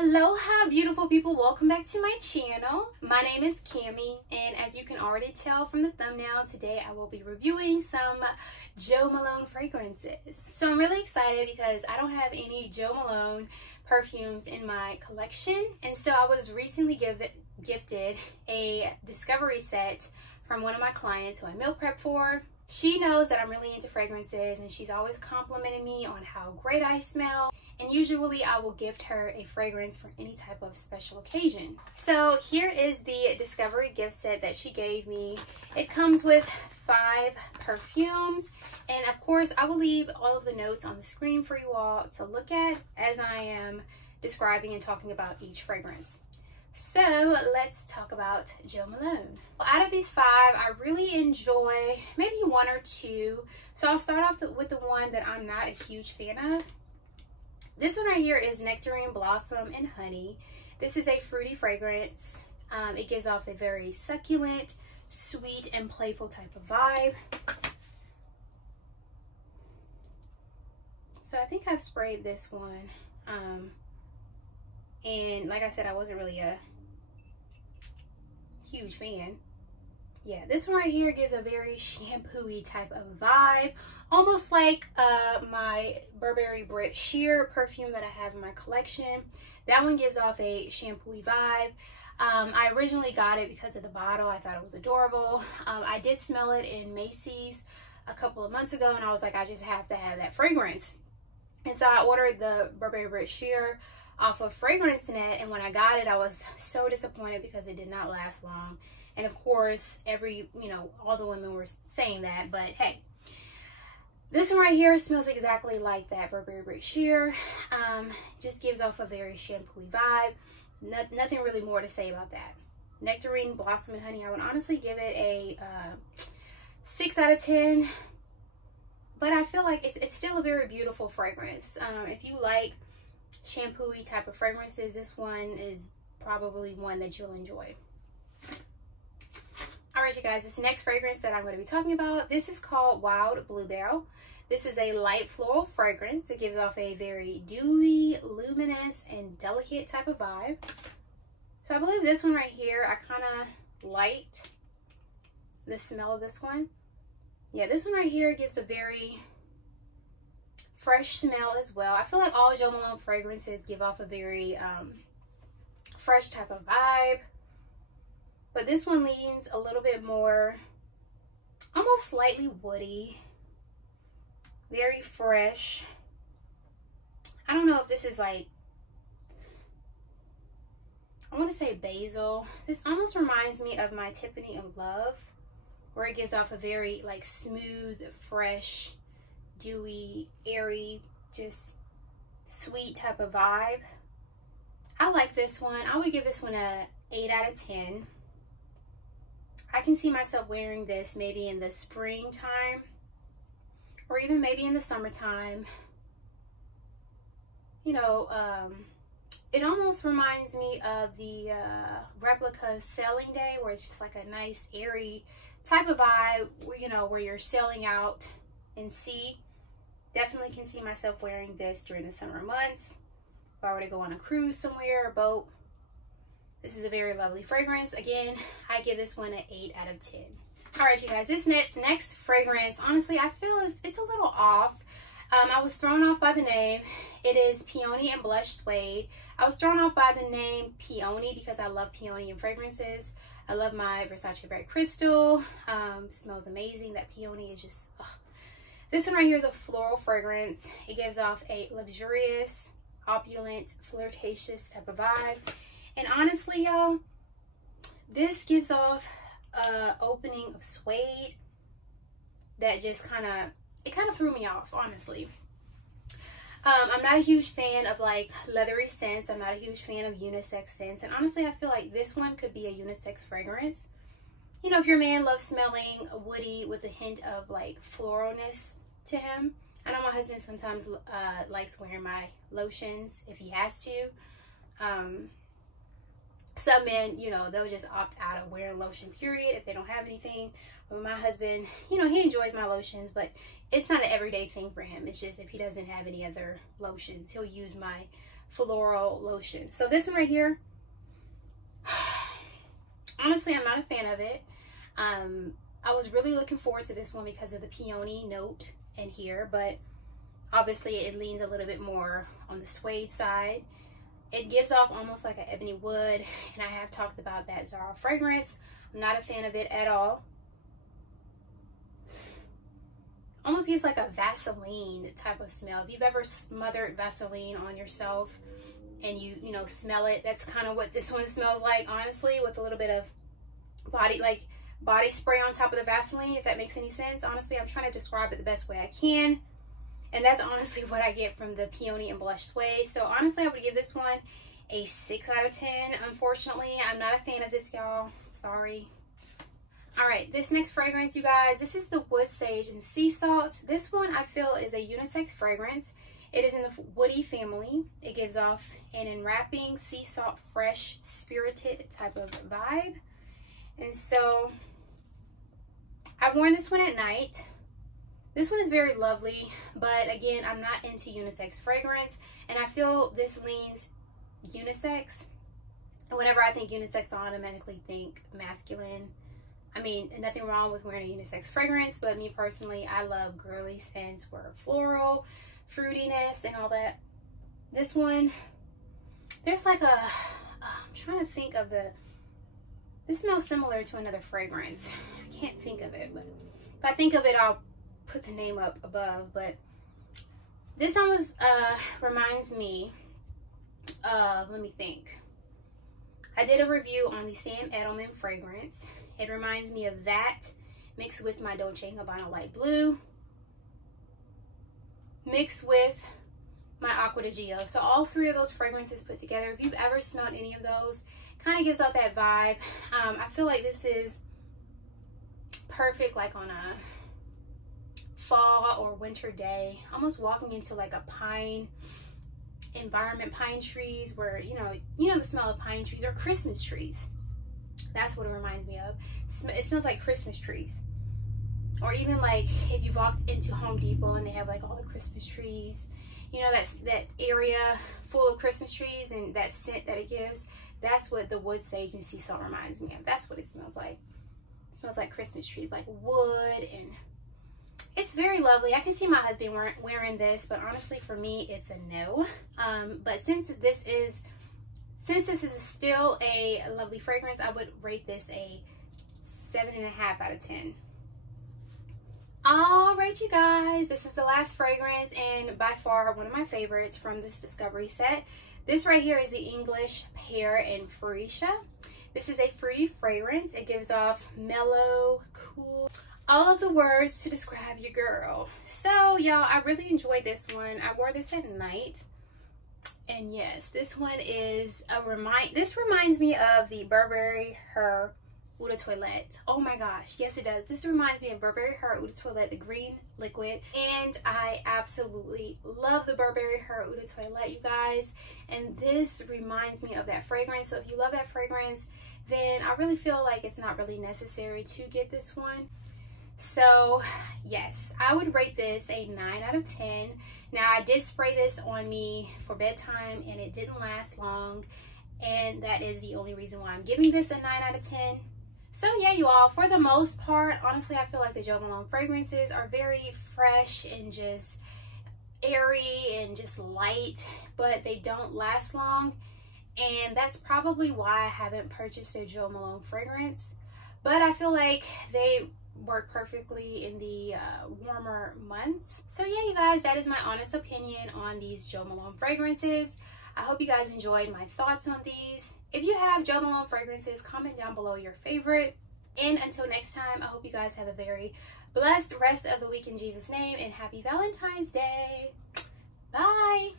Aloha beautiful people, welcome back to my channel. My name is Cami, and as you can already tell from the thumbnail, today I will be reviewing some Jo Malone fragrances. So I'm really excited because I don't have any Jo Malone perfumes in my collection, and so I was recently gifted a discovery set from one of my clients who I meal prep for. She knows that I'm really into fragrances, and she's always complimenting me on how great I smell. And usually I will gift her a fragrance for any type of special occasion. So here is the discovery gift set that she gave me. It comes with 5 perfumes. And of course, I will leave all of the notes on the screen for you all to look at as I am describing and talking about each fragrance. So let's talk about Jo Malone. Out of these 5, I really enjoy maybe 1 or 2. So I'll start off with the one that I'm not a huge fan of. This one right here is Nectarine, Blossom, and Honey. This is a fruity fragrance. It gives off a very succulent, sweet, and playful type of vibe. So I think I've sprayed this one. And like I said, I wasn't really a huge fan. Yeah, this one right here gives a very shampoo-y type of vibe, almost like my Burberry Brit Sheer perfume that I have in my collection. That one gives off a shampoo-y vibe. I originally got it because of the bottle. I thought it was adorable. I did smell it in Macy's a couple of months ago, and I was like, I just have to have that fragrance. And so I ordered the Burberry Brit Sheer off of FragranceNet, and when I got it, I was so disappointed because it did not last long. And of course, all the women were saying that, but hey, this one right here smells exactly like that Burberry Brit Sheer. Just gives off a very shampoo-y vibe. Nothing really more to say about that. Nectarine, Blossom, and Honey, I would honestly give it a 6 out of 10, but I feel like it's still a very beautiful fragrance. If you like shampoo-y type of fragrances, this one is probably one that you'll enjoy. Alright you guys, this next fragrance that I'm going to be talking about, this is called Wild Bluebell. This is a light floral fragrance. It gives off a very dewy, luminous, and delicate type of vibe. So I believe this one right here, I kind of liked the smell of this one. Yeah, this one right here gives a very fresh smell as well. I feel like all Jo Malone fragrances give off a very fresh type of vibe. But this one leans a little bit more, almost slightly woody, very fresh. I don't know if this is like, I want to say basil. This almost reminds me of my Tiffany of Love, where it gives off a very like smooth, fresh, dewy, airy, just sweet type of vibe. I like this one. I would give this one a 8 out of 10. I can see myself wearing this maybe in the springtime or even maybe in the summertime. You know, it almost reminds me of the replica sailing day, where it's just like a nice airy type of vibe, where you're sailing out in sea. Definitely can see myself wearing this during the summer months. If I were to go on a cruise somewhere, a boat. This is a very lovely fragrance. Again, I give this one an 8 out of 10. All right, you guys, this next fragrance, honestly, I feel it's a little off. I was thrown off by the name. It is Peony and Blush Suede. I was thrown off by the name Peony because I love peony in fragrances. I love my Versace Bright Crystal. It smells amazing. That peony is just, ugh. This one right here is a floral fragrance. It gives off a luxurious, opulent, flirtatious type of vibe. And honestly, y'all, this gives off a opening of suede that just kind of threw me off, honestly. I'm not a huge fan of like leathery scents. I'm not a huge fan of unisex scents. And honestly, I feel like this one could be a unisex fragrance. You know, if your man loves smelling woody with a hint of like floralness to him. I know my husband sometimes likes wearing my lotions if he has to. Some men, they'll just opt out of wearing lotion, period, if they don't have anything. But my husband, he enjoys my lotions, but it's not an everyday thing for him. It's just if he doesn't have any other lotions, he'll use my floral lotion. So this one right here, honestly, I'm not a fan of it. I was really looking forward to this one because of the peony note in here, but obviously it leans a little bit more on the suede side. It gives off almost like an ebony wood, and I have talked about that Zara fragrance. I'm not a fan of it at all. Almost gives like a Vaseline type of smell. If you've ever smothered Vaseline on yourself and you know, smell it, that's kind of what this one smells like, honestly, with a little bit of body spray on top of the Vaseline, if that makes any sense. Honestly, I'm trying to describe it the best way I can. And that's honestly what I get from the Peony and Blush Suede. So honestly, I would give this one a 6 out of 10. Unfortunately, I'm not a fan of this, y'all. Sorry. All right, this next fragrance, you guys, this is the Wood Sage and Sea Salt. This one I feel is a unisex fragrance. It is in the woody family. It gives off an enwrapping, sea salt, fresh, spirited type of vibe. And so I've worn this one at night. This one is very lovely, but again, I'm not into unisex fragrance, and I feel this leans unisex. And whenever I think unisex, I automatically think masculine. I mean, nothing wrong with wearing a unisex fragrance, but me personally, I love girly scents where floral, fruitiness, and all that. This one, there's like a, I'm trying to think of this smells similar to another fragrance. I can't think of it, but if I think of it, I'll put the name up above. But this one was, reminds me of, let me think. I did a review on the Sam Edelman fragrance. It reminds me of that mixed with my Dolce & Gabbana Light Blue, mixed with my Aqua di Gio. So all three of those fragrances put together, if you've ever smelled any of those, kind of gives off that vibe. I feel like this is perfect like on a fall or winter day, almost walking into like a pine environment, pine trees, where you know the smell of pine trees, or Christmas trees. That's what it reminds me of. It smells like Christmas trees. Or even like if you walked into Home Depot and they have like all the Christmas trees, you know, that area full of Christmas trees, and that scent that it gives, that's what the Wood Sage and Sea Salt reminds me of. That's what it smells like. It smells like Christmas trees, like wood, and it's very lovely. I can see my husband wearing this, but honestly for me it's a no. But since this is still a lovely fragrance, I would rate this a 7.5 out of 10. All right, you guys, this is the last fragrance, and by far one of my favorites from this Discovery set. This right here is the English Pear and Fresia. This is a fruity fragrance. It gives off mellow, cool, all of the words to describe your girl. So y'all, I really enjoyed this one. I wore this at night. And yes, this one is this reminds me of the Burberry Her Eau de Toilette. Oh my gosh, yes it does. This reminds me of Burberry Her Eau de Toilette, the green liquid. And I absolutely love the Burberry Her Eau de Toilette, you guys. And this reminds me of that fragrance. So if you love that fragrance, then I really feel like it's not really necessary to get this one. So yes, I would rate this a 9 out of 10. Now I did spray this on me for bedtime and it didn't last long, and that is the only reason why I'm giving this a 9 out of 10. So yeah, you all, for the most part, honestly, I feel like the Jo Malone fragrances are very fresh and just airy and just light, but they don't last long. And that's probably why I haven't purchased a Jo Malone fragrance. But I feel like they work perfectly in the warmer months. So yeah, you guys, that is my honest opinion on these Jo Malone fragrances. I hope you guys enjoyed my thoughts on these. If you have Jo Malone fragrances, comment down below your favorite. And until next time, I hope you guys have a very blessed rest of the week in Jesus' name, and happy Valentine's Day. Bye.